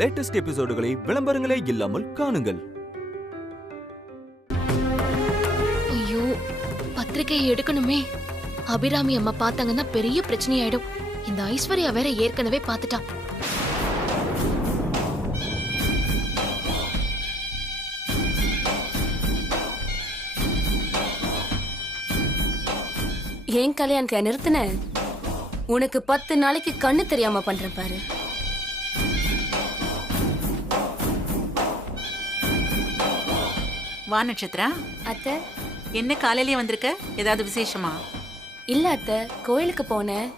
Latest எபிசோடுகளை விளம்பரங்களே இல்லாமல் காணுங்கள். ஐயோ, பத்திரிகையை எடுக்கணுமே. அபிராமி அம்மா பார்த்தாங்கன்னா பெரிய பிரச்சனையாயிடும். இந்த ஐஸ்வர்யா வேற ஏற்கனவே பார்த்துட்டா. ஏன் கல்யாணத்தை நிறுத்தின? உனக்கு 10 நாளைக்கு கண்ணு தெரியாம பண்றேன் பாரு. வா நட்சத்திரா. அத்தை, என்ன காலையிலேயே வந்திருக்க? ஏதாவது விசேஷமா? இல்ல அத்தை, கோயிலுக்கு போனேன்.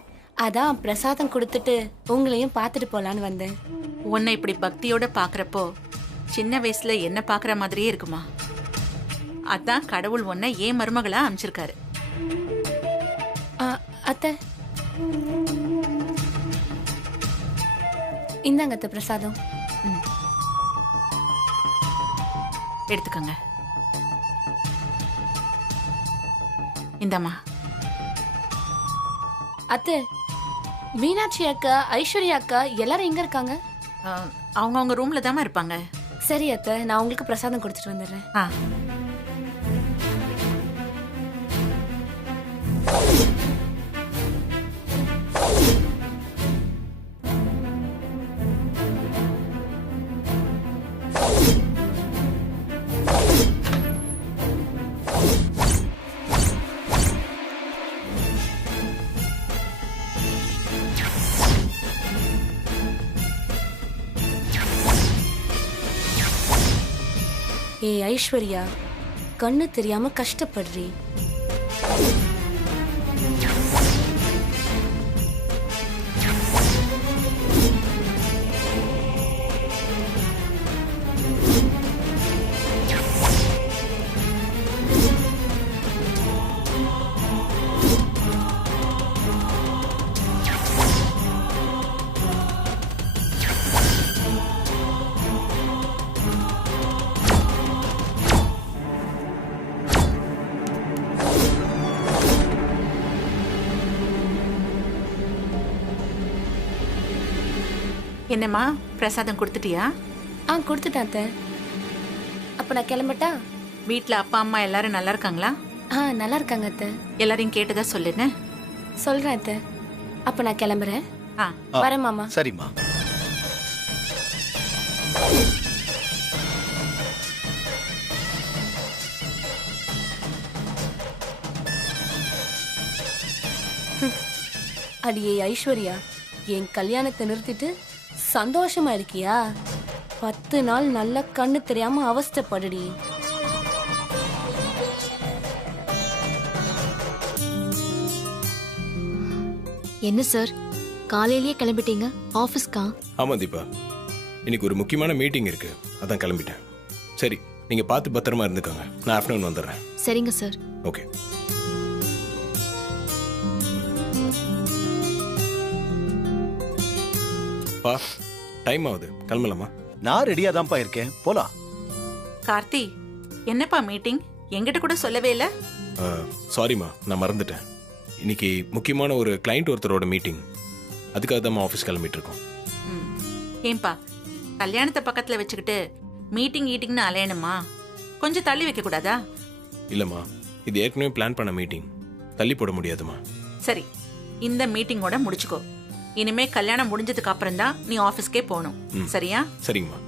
அதான் பிரசாதம் கொடுத்துட்டு உங்களையும் பார்த்துட்டு போலான்னு வந்தேன். உன்னை இப்படி பக்தியோட பாக்குறப்போ சின்ன வயசுல என்ன பாக்குற மாதிரியே இருக்குமா? அதான் கடவுள் உன்னை ஏன் மருமகளா அமைச்சிருக்காரு. அத்தை, இந்தாங்க அத்தை பிரசாதம். எடுத்துக்கங்க. இந்தாம்மா. அத்தை, மீனாட்சி அக்கா, ஐஸ்வர்யா அக்கா எல்லாரும் எங்க இருக்காங்க? அவங்க ரூம்ல தாமா இருப்பாங்க. சரி அத்தை, நான் உங்களுக்கு பிரசாதம் கொடுத்துட்டு வந்துடுறேன். ஏ ஐஸ்வர்யா, கண்ணு தெரியாம கஷ்டப்படுறீ. என்னம்மா, பிரசாதம் கொடுத்துட்டியா? கொடுத்துட்டேன் அத்தை. அப்ப நான் கிளம்பட்டா? வீட்டுல அப்பா அம்மா எல்லாரும் நல்லா இருக்காங்களா? நல்லா இருக்காங்க அத்தை. எல்லாரையும் கேட்டதா சொல்லுன்னு. சொல்றேன் அத்தை. அப்ப நான் கிளம்புறேன். வரேன் மாமா. சரிம்மா. அடியே ஐஸ்வர்யா, என் கல்யாணத்தை நிறுத்திட்டு சந்தோஷமா இருக்கியா? 10 நாள் நல்ல கண்ணு தெரியாம அவஸ்தைப்படுடி. என்ன சார், காலையிலேயே கிளம்பிட்டீங்க ஆபீஸ்க்கா? ஆமா தீபா, இன்னைக்கு ஒரு முக்கியமான மீட்டிங் இருக்கு, அதான் கிளம்பிட்டேன். சரி, நீங்க பார்த்து பத்திரமா இருந்துக்கோங்க. நான் ஆஃப்டர்நூன் வந்துடுறேன். சரிங்க சார். ஓகே. பா, டைம் ஆகுது, கிளம்பலாமா? நான் ரெடியா தான்ப்பா இருக்கேன், போலாம். கார்த்தி, என்னப்பா மீட்டிங்? என்கிட்ட கூட சொல்லவே இல்ல. சாரிம்மா, நான் மறந்துட்டேன். இன்னைக்கு முக்கியமான ஒரு கிளைண்ட் ஒருத்தரோட மீட்டிங், அதுக்காக தான் ஆஃபீஸ் கிளம்பிட்டு இருக்கோம். ஏன்பா, கல்யாணத்தை பக்கத்துல வச்சுக்கிட்டு மீட்டிங் ஈட்டிங்னு அலையணுமா? கொஞ்சம் தள்ளி வைக்க கூடாதா? இல்லம்மா, இது ஏற்கனவே பிளான் பண்ண மீட்டிங், தள்ளி போட முடியாதுமா. சரி, இந்த மீட்டிங்கோட முடிச்சுக்கோ. இனிமே கல்யாணம் முடிஞ்சதுக்கு அப்புறம் தான் நீ ஆபீஸ்க்கே போகணும். சரியா? சரிங்கம்மா.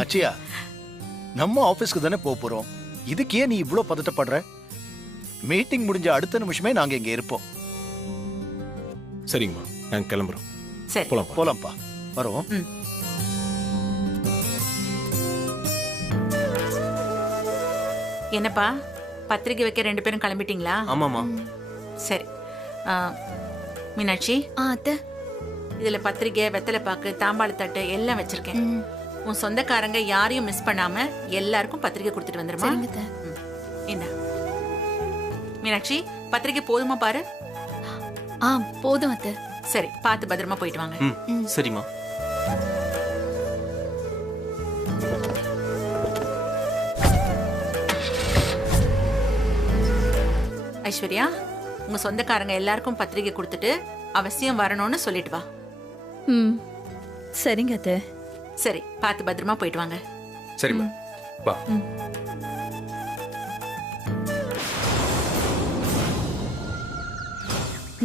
ஆச்சியா, நம்ம ஆபீஸ்க்கு தானே போறோம், இதுக்கே நீ இவ்ளோ பதட்டப்படுற? மீட்டிங் முடிஞ்ச அடுத்த நிமிஷமே நாங்க இங்க இருப்போம். சரிங்கம்மா, நாங்க கிளம்புறோம். சரி, போலாம்ப்பா. வரோம். என்னப்பா, பத்திரிக்கை வைக்க 2 பேரும் கிளம்பிட்டீங்களா? ஆமாமா. சரி. மீனாட்சி, அத்தை, இதுல பத்திரிக்கை, வெத்தலை பாக்கு, தாம்பாள தட்டு எல்லாம் வச்சிருக்கேன். உன் சொந்தக்காரங்க யாரையும் மிஸ் பண்ணாம எல்லாருக்கும் பத்திரிக்கை கொடுத்துட்டு வந்துருமா? என்ன மீனாட்சி, பத்திரிக்கை போதுமா பாரு? போதும் அத்தை. சரி, பார்த்து பத்திரமா போயிட்டு வாங்க. சரிம்மா. ஐஸ்வர்யா, உங்க சொந்தக்காரங்க எல்லாருக்கும் பத்திரிக்கை கொடுத்துட்டு அவசியம் வரணும்னு சொல்லிட்டு வா. சரிங்க அத்தை. சரி, பார்த்து பத்திரமா போயிட்டு வாங்க. சரிம்மா, வா.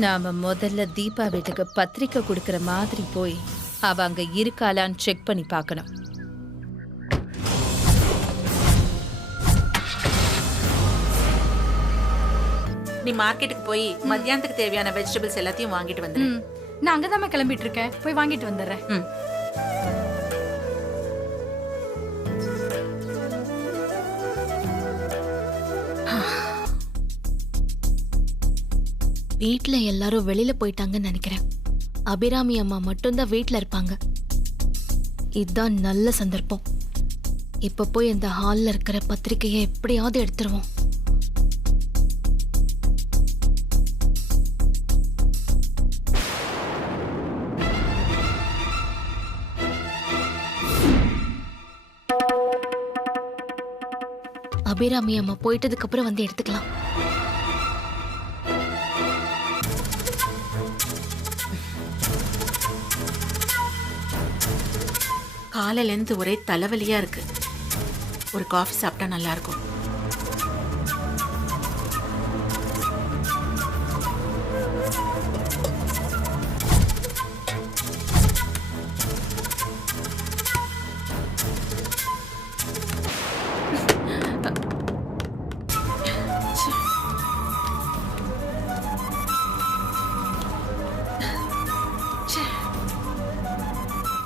நாம முதல்ல தீபா வீட்டுக்கு பத்திரிக்கை கொடுக்கற மாதிரி போய் அவ அங்க இருக்காளான்னு செக் பண்ணி பார்க்கணும். நீ மார்க்கெட்டுக்கு போய் மத்தியானத்துக்கு தேவையான வெஜிடபிள்ஸ் எல்லாத்தையும் வாங்கிட்டு வந்துரு. நான் அங்கதான் கிளம்பிட்டு இருக்கேன், போய் வாங்கிட்டு வந்துடுறேன். ம். வீட்ல எல்லாரும் வெளியில போயிட்டாங்கன்னு நினைக்கிறேன். அபிராமி அம்மா மட்டும்தான் வீட்ல இருப்பாங்க. இதுதான் நல்ல சந்தர்ப்பம். இப்ப போய் இந்த ஹால்ல இருக்கிற பத்திரிக்கையை எப்படியாவது எடுத்துருவோம். அபிராமி அம்மா போயிட்டதுக்கு அப்புறம் வந்து எடுத்துக்கலாம். காலையில இருந்து ஒரே தலைவலியா இருக்கு. ஒரு காஃபி சாப்பிட்டா நல்லா இருக்கும்.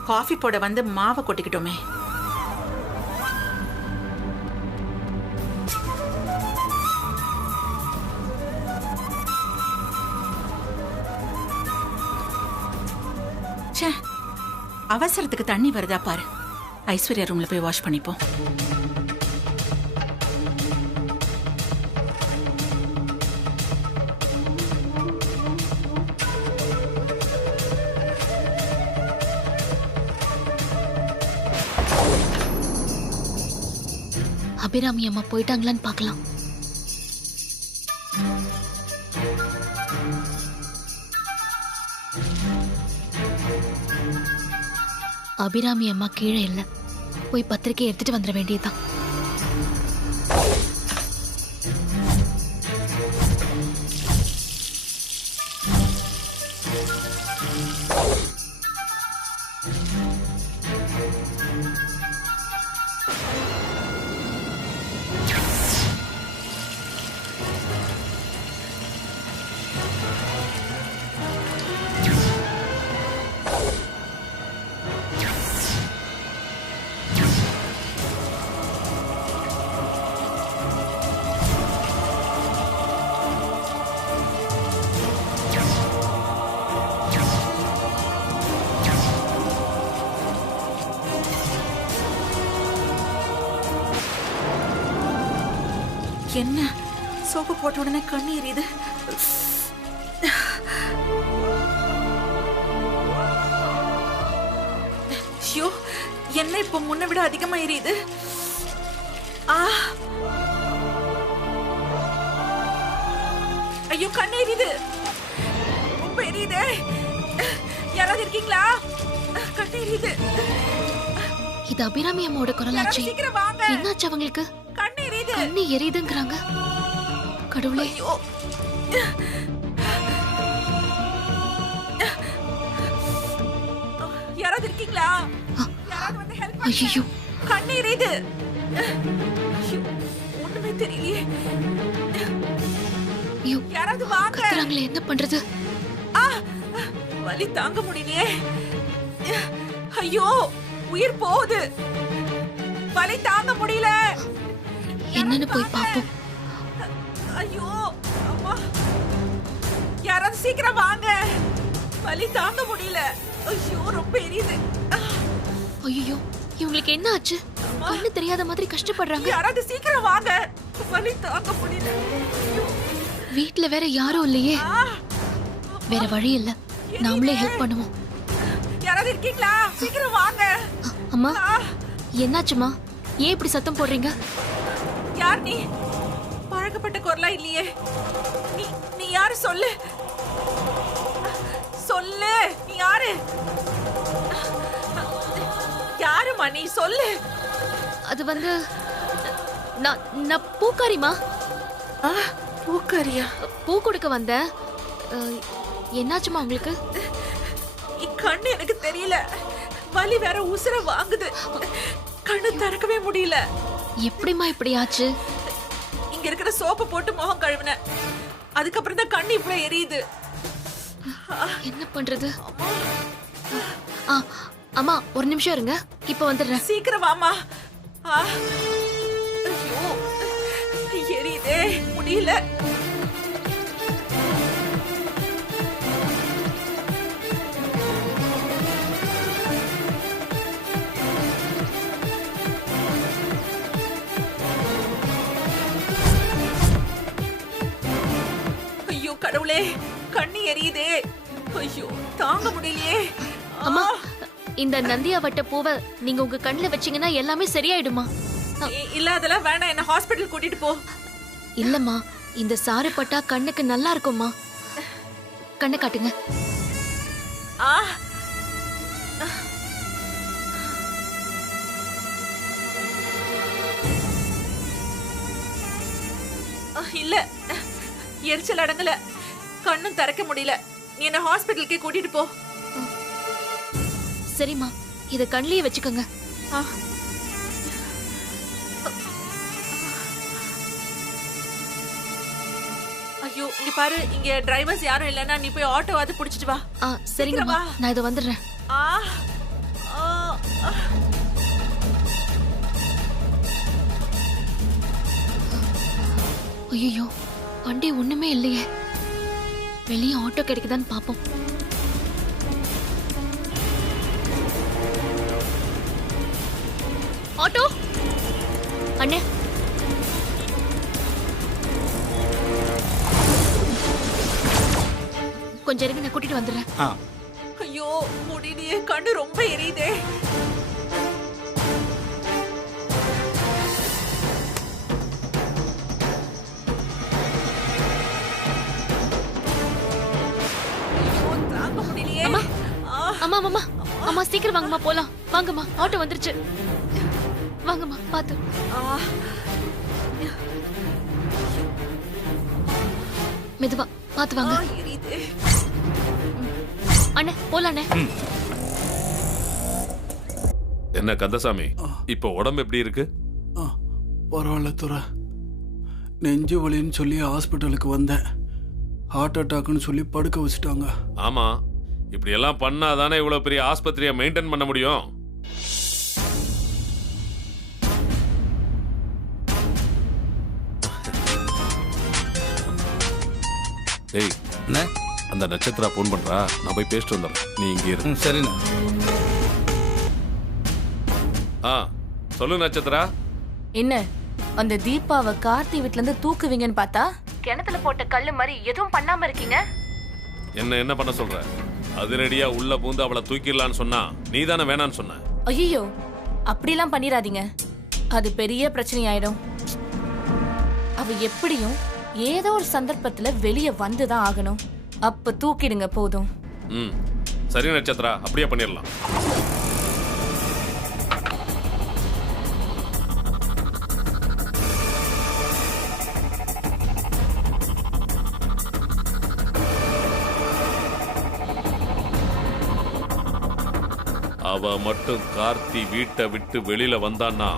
காஃபி போட வந்து மாவை கொட்டிக்கிட்டோமே. ச்சே, அவசரத்துக்கு தண்ணி வருதா பாரு. ஐஸ்வர்யா ரூம்ல போய் வாஷ் பண்ணிப்போம். அபிராமி அம்மா போயிட்டாங்களான்னு பார்க்கலாம். அபிராமி அம்மா கீழே இல்ல. போய் பத்திரிக்கை எடுத்துட்டு வந்துட வேண்டியதுதான். என்ன சோப்பு போட்ட உடனே கண்ணு எரியுது. ஐயோ, என்ன இப்ப முன்ன விட அதிகமா எரியுது. ஐயோ, கண்ணு எரியுது, ரொம்ப எரியுது. யாராவது இருக்கீங்களா? கண்ணு எரியுது. இது அபிராமி அம்மாவோட குரலாச்சு. சீக்கிரம் வாங்க. என்னாச்சு அவங்களுக்கு? கண்ணு எரியுது. கண்ணு எரியுதுங்கறாங்க. கடவுளே. யாராவது இருக்கீங்களா? யாராவது வந்து ஹெல்ப் பண்ணுங்க. ஐயோ, கண்ணு எரியுது. ஒண்ணுமே தெரியலையே. ஐயோ, யாராவது வாங்க. கத்துறாங்களே, என்ன பண்றது? வலி தாங்க முடியலையே. ஐயோ, உயிர் போகுது. வலி தாங்க முடியல. என்னன்னு போய் பாப்போம். ஐயோ, அம்மா, யாராவது சீக்கிரம் வாங்க. வலி தாங்க முடியல. ஐயோ, ரொம்ப எரியுது. ஐயோ, இவங்களுக்கு என்ன ஆச்சு? கண்ணு தெரியாத மாதிரி கஷ்டப்படுறாங்க. யாராவது சீக்கிரம் வாங்க. வலி தாங்க முடியல. வீட்ல வேற யாரும் இல்லையே. வேற வழி இல்ல, நாமளே ஹெல்ப் பண்ணுவோம். யாராவது இருக்கீங்களா? சீக்கிரம் வாங்க. அம்மா, என்னாச்சுமா? ஏன் இப்படி சத்தம் போடுறீங்க? யார் நீ? பழக்கப்பட்ட குரலா இல்லையே. நீ யாரு? சொல்லு சொல்லு, நீ யாரு? யார் என்னம்மா நீ சொல்லு. அது வந்து நான் நான் பூக்காரிமா. பூக்காரியா? பூ கொடுக்க வந்தேன். என்னாச்சுமா உங்களுக்கு? கண்ணு எனக்கு தெரியல, வலி வேற உசுர வாங்குது, கண்ணு திறக்கவே முடியல. எப்படிமா இப்படி ஆச்சு? இங்க இருக்கிற சோப்பு போட்டு முகம் கழுவினேன், அதுக்கப்புறம் தான் கண்ணு இவ்வளவு எரியுது. என்ன பண்றது? அம்மா ஒரு நிமிஷம் இருங்க, இப்ப வந்துடுறேன். சீக்கிரம் வாமா. எரியுதே, முடியல. ஐயோ கடவுளே, கண்ணு எரியுதே. ஐயோ தாங்க முடியலையே. அம்மா, இந்த நந்தியாவட்ட பூவை நீங்க உங்க கண்ணுல வச்சீங்கன்னா எல்லாமே சரியாயிடுமா? இல்ல அதெல்லாம் வேணாம், என்ன ஹாஸ்பிடல் கூட்டிட்டு போ. இல்லம்மா, இந்த சாறு பட்டா கண்ணுக்கு நல்லா இருக்கும்மா. கண்ணை காட்டுங்க. இல்ல, எரிச்சல் அடங்கல, கண்ணும் திறக்க முடியல. நீ என்ன ஹாஸ்பிடலுக்கே கூட்டிட்டு போ. சரிம்மா, இத கண்ணிலேயே வச்சுக்கோங்க. ஐயோ இங்க பாரு, இங்க டிரைவர்ஸ் யாரும் இல்லன்னா நீ போய் ஆட்டோவாது புடிச்சிட்டு வா. சரிங்கம்மா, நான் இத வந்துடுறேன். ஐயோ, வண்டி ஒண்ணுமே இல்லையே. வெளியே ஆட்டோ கிடைக்குதான்னு பாப்போம். ஆட்டோ அண்ணே, கொஞ்சம் இருங்க, நான் கூட்டிட்டு வந்துடுறேன். ஐயோ முடியலையே, கண்ணு ரொம்ப எரியுதே. அம்மா அம்மா அம்மா, சீக்கிரம் வாங்கம்மா, போலாம். வாங்கம்மா, ஆட்டோ வந்துருச்சு. வாங்கம்மா, பாத்து. மெதுவா பாத்து வாங்க. அண்ணே போலாண்ணே. என்ன கந்தசாமி, இப்ப உடம்பு எப்படி இருக்கு? பரவாயில்ல துரை. நெஞ்சு வலின்னு சொல்லி ஹாஸ்பிட்டலுக்கு வந்தேன். ஹார்ட் அட்டாக்னு சொல்லி படுக்க வச்சுட்டாங்க. ஆமா, இப்படி எல்லாம் பண்ணாதானே இவ்வளவு பெரிய ஆஸ்பத்திரியை மெயின்டைன் பண்ண முடியும். டேய், அந்த நட்சத்திரா போன் பண்றா, நான் போய் பேசிட்டு வந்துடுறேன், நீ இங்கே இரு. சரிண்ணா. சொல்லு நட்சத்திரா. என்ன அந்த தீபாவை கார்த்தி வீட்ல இருந்து தூக்குவீங்கன்னு பார்த்தா கிணத்துல போட்ட கல்லு மாதிரி எதுவும் பண்ணாம இருக்கீங்க. என்ன பண்ண சொல்ற? அதிரடியா உள்ள பூந்து அவளை தூக்கிடலான்னு சொன்னா நீ தானே வேணான்னு சொன்ன. ஐயோ, அப்படிலாம் பண்ணிராதீங்க, அது பெரிய பிரச்சனை ஆயிடும். அவ எப்படியும் ஏதோ ஒரு சந்தர்ப்பத்துல வெளியே வந்துதான் ஆகணும். அப்ப தூக்கிடுங்க போதும். சரி நட்சத்திரா, அப்படியே பண்ணிடலாம். அவ மட்டும் கார்த்தி வீட்டை விட்டு வெளியில வந்தான்னா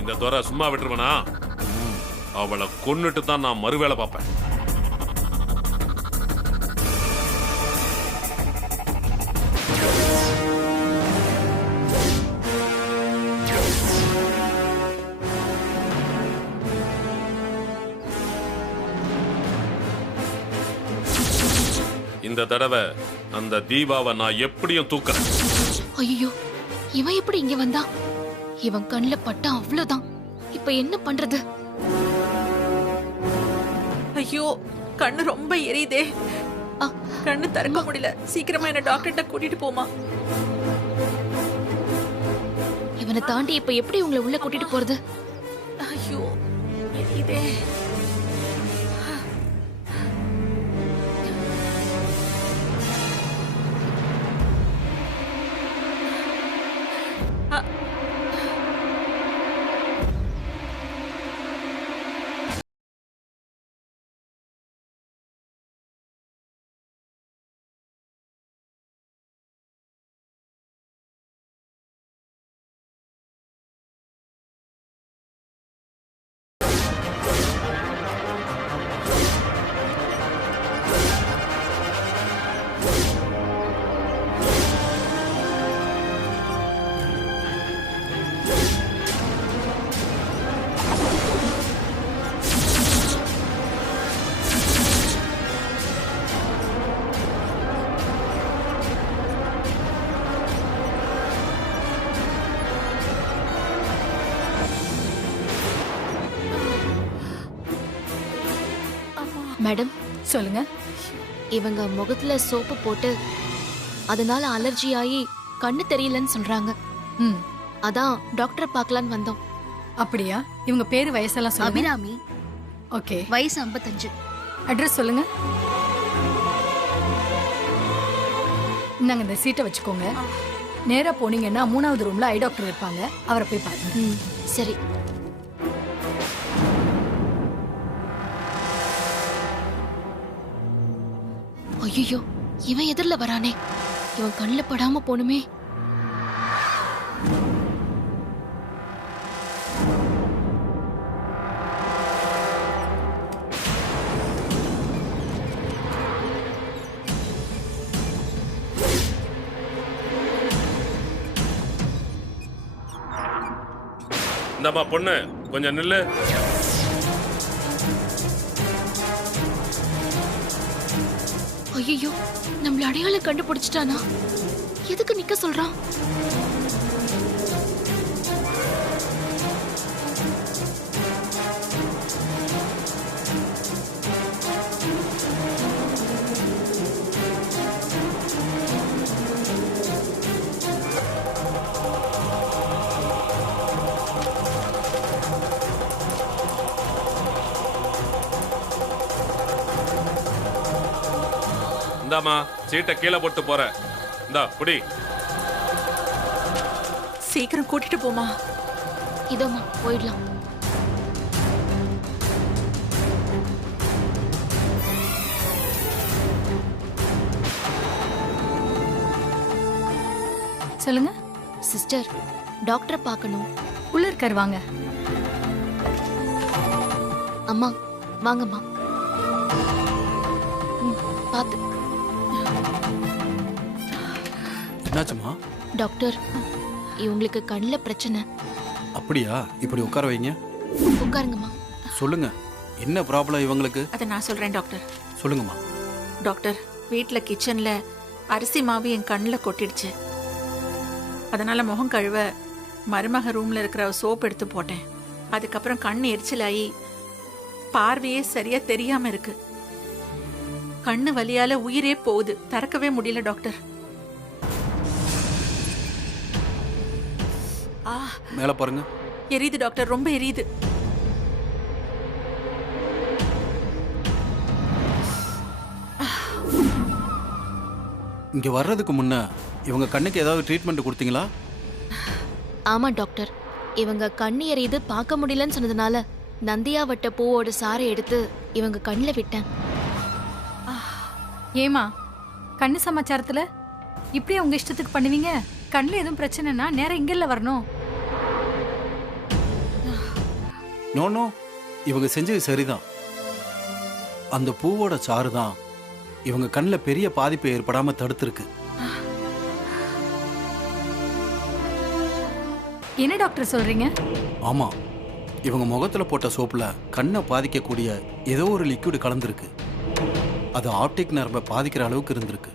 இந்த துறை சும்மா விட்டுருவனா? அவளை கொன்னுட்டு தான் நான் மறுவேளை பார்ப்பேன். இந்த தடவை அந்த தீபாவை நான் எப்படியும் தூக்குறேன். ஐயோ, இவன் எப்படி இங்க வந்தா? இவன் கண்ணுல பட்டா அவ்வளவுதான். இப்ப என்ன பண்றது? ஐயோ, கண்ணு ரொம்ப எரியுதே, கண்ணு திறக்க முடியல. சீக்கிரமா என்ன டாக்டர்கிட்ட கூட்டிட்டு போமா. இவனை தாண்டி இப்ப எப்படி உங்களை உள்ள கூட்டிட்டு போறது? ஐயோ எரியுதே. மேடம், சொல்லுங்க. இவங்க முகத்துல சோப்பு போட்டு அதனால அலர்ஜி ஆகி கண்ணு தெரியலன்னு சொல்றாங்க. ம், அதான் டாக்டரை பார்க்கலான்னு வந்தோம். அப்படியா? இவங்க பேரு வயசெல்லாம் சொல்லுங்க. அபிராமி, ஓகே. வயசு 55. அட்ரஸ் சொல்லுங்க. நாங்க இந்த சீட்டை வச்சுக்கோங்க. நேரா போனீங்கன்னா 3வது ரூம்ல ஐ டாக்டர் இருப்பாங்க. அவரை போய் பாருங்க. ம், சரி. ஐயோ, இவன் எதிரில் வரானே. இவன் கண்ணில் படாம போணுமே. இந்தம்மா பொண்ணு, கொஞ்சம் நில்லு. ஐயோ, நம்மள அடையாளம் கண்டுபிடிச்சிட்டானா? எதுக்கு நிக்க சொல்றான்? இந்தாம்மா, சீட்டை கீழே போட்டு போற. இந்தா குடி. சீக்கிரம் கூட்டிட்டு போமா. இதோமா, போயிடலாம். சொல்லுங்க. சிஸ்டர், டாக்டரை பார்க்கணும். உள்ள இருக்காரு, வாங்க. அம்மா, வாங்கம்மா. பார்த்து. என்னாச்சுமா? டாக்டர், இவங்களுக்கு கண்ணில் பிரச்சனை. அப்படியா? இப்படி உட்கார வைங்க. உட்காருங்கம்மா. சொல்லுங்க, என்ன ப்ராப்ளம் இவங்களுக்கு? அதை நான் சொல்றேன் டாக்டர். சொல்லுங்கம்மா. டாக்டர், வீட்டில் கிச்சன்ல அரிசி மாவு என் கண்ணில் கொட்டிடுச்சு. அதனால முகம் கழுவ மருமக ரூம்ல இருக்கிற சோப் எடுத்து போட்டேன். அதுக்கப்புறம் கண் எரிச்சலாகி பார்வையே சரியா தெரியாம இருக்கு. கண்ணு வலியால உயிரே போகுது. திறக்கவே முடியல டாக்டர். மேல பாருங்க. எரியுது டாக்டர், ரொம்ப எரியுது. இங்க வர்றதுக்கு முன்ன இவங்க கண்ணுக்கு ஏதாவது ட்ரீட்மெண்ட் கொடுத்தீங்களா? ஆமா டாக்டர், இவங்க கண்ணு எரியுது பார்க்க முடியலன்னு சொன்னதுனால நந்தியாவட்ட பூவோட சாறை எடுத்து இவங்க கண்ணில் விட்டேன். ஏமா, கண்ணு சமாச்சாரத்துல இப்படியே உங்க இஷ்டத்துக்கு பண்ணுவீங்க? கண்ணுல எதுவும் பிரச்சனைனா நேரம் இங்கல்ல வரணும். நோ நோ, இவங்க செஞ்சது சரிதான். அந்த பூவோட சாறு தான் இவங்க கண்ணில் பெரிய பாதிப்பு ஏற்படாம தடுத்திருக்கு. என்ன டாக்டர் சொல்றீங்க? ஆமா, இவங்க முகத்துல போட்ட சோப்புல கண்ணை பாதிக்கக்கூடிய ஏதோ ஒரு லிக்விட் கலந்துருக்கு. அது ஆப்டிக் நர்வை பாதிக்கிற அளவுக்கு இருந்திருக்கு.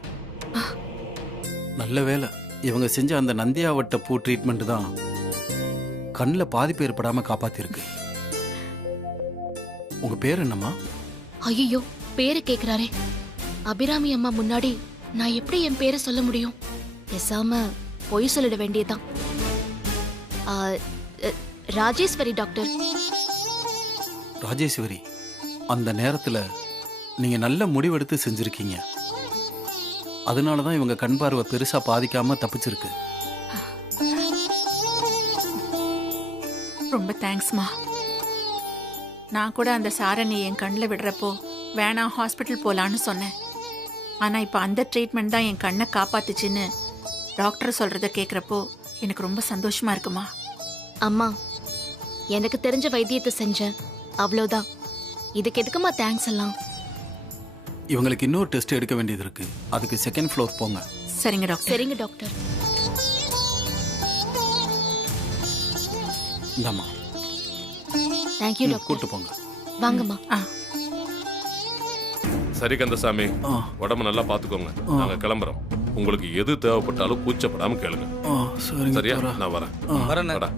நல்ல வேளை இவங்க செஞ்ச அந்த நந்தியாவட்ட பூ ட்ரீட்மெண்ட் தான் கண்ணில் பாதிப்பு ஏற்படாம காப்பாத்திருக்கு. உங்க பேர் என்னம்மா? ஐயோ, பேரு கேக்குறாரே. அபிராமி அம்மா முன்னாடி நான் எப்படி என் பேரை சொல்ல முடியும்? பேசாம பொய் சொல்லிட வேண்டியதுதான். ராஜேஸ்வரி டாக்டர். ராஜேஸ்வரி, அந்த நேரத்துல நீங்க நல்ல முடிவெடுத்து செஞ்சிருக்கீங்க. அதனால தான் இவங்க கண் பார்வை பெருசா பாதிக்காம தப்பிச்சிருக்கு. ரொம்ப தேங்க்ஸ்மா. நான் கூட அந்த சாரை நீ என் கண்ணில் விடுறப்போ வேணாம், ஹாஸ்பிட்டல் போலான்னு சொன்னேன். ஆனா இப்போ அந்த ட்ரீட்மெண்ட் தான் என் கண்ணை காப்பாத்துச்சுன்னு டாக்டர் சொல்றத கேட்குறப்போ எனக்கு ரொம்ப சந்தோஷமா இருக்குமா. அம்மா, எனக்கு தெரிஞ்ச வைத்தியத்தை செஞ்சேன், அவ்வளோதான். இதுக்கு எதுக்குமா தேங்க்ஸ் எல்லாம்? இவங்களுக்கு இன்னொரு டெஸ்ட் எடுக்க வேண்டியது இருக்கு. அதுக்கு செகண்ட் ஃப்ளோர் போங்க. சரிங்க டாக்டர். சரிங்க டாக்டர். இந்தாம்மா. Thank you doctor. கூட்டு போங்க. வாங்கம்மா. சரி கந்தசாமி, உடம்பு நல்லா பாத்துக்கோங்க. நாங்க கிளம்புறோம். உங்களுக்கு எது தேவைப்பட்டாலும் கூச்சப்படாம கேளுங்க. சரியா? நான் வரேன். வரேன்டா.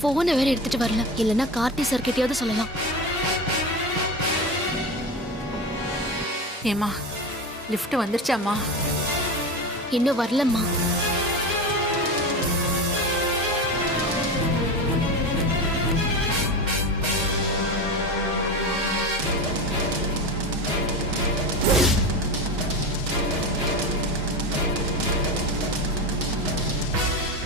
போனை வேற எடுத்துட்டு வரல, இல்லைன்னா கார்த்தி சார் கிட்டயாவது சொல்லலாம். ஏமா லிஃப்ட் வந்துருச்சாம்மா? இன்னும் வரலம்மா.